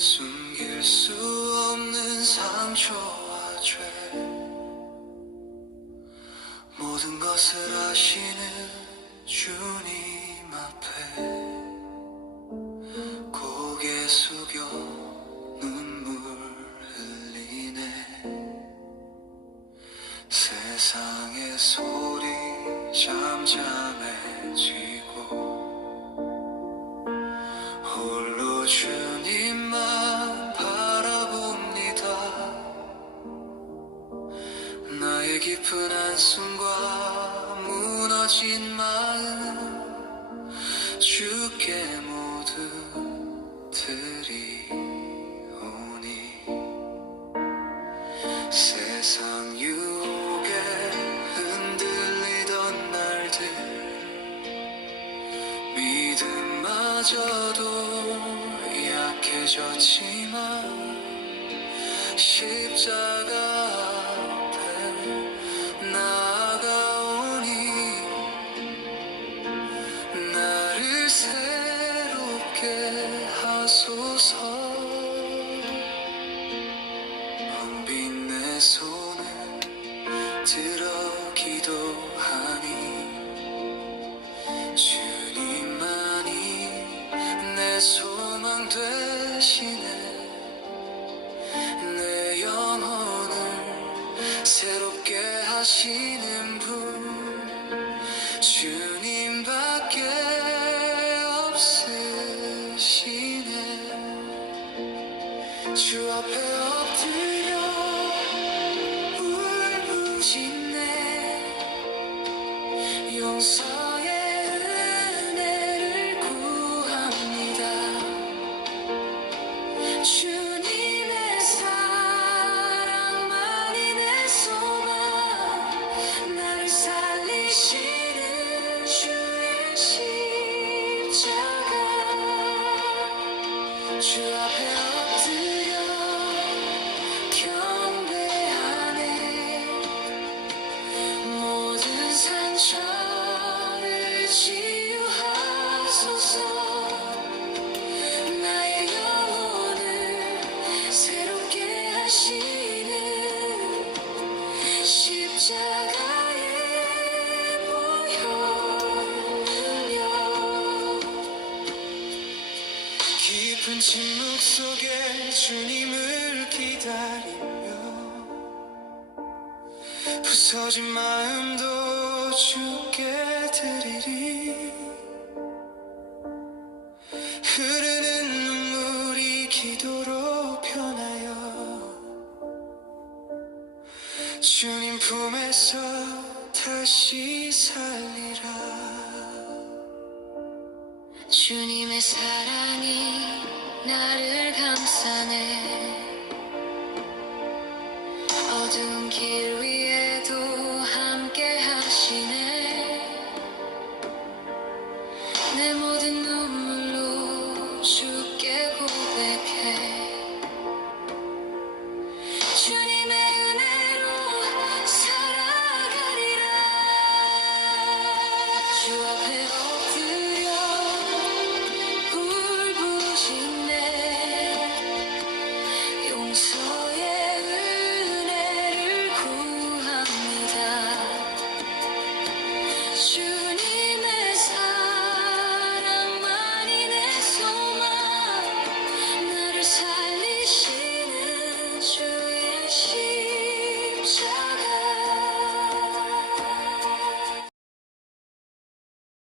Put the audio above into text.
숨길 수 없는 상처와 죄 모든 것을 아시는 주님 앞에 잠잠해지고 홀로 주님만 바라봅니다. 나의 깊은 한숨과 무너진 마음 주께 모두 드리오니 믿음마저도 약해졌지만 십자가 앞에 나아가오니 나를 새롭게 하소서. 빈내 손을 들어 기도하니 주 하시는 분 주님밖에 없으시네. 주 앞에 엎드려 울부짖네. 용서의 은혜를 구합니다. 주 침묵 속에 주님을 기다리며 부서진 마음도 주께 드리리 흐르는 눈물이 기도로 변하여 주님 품에서 다시 살리라. 주님의 사랑이 나를 감싸네. 어두운 길 위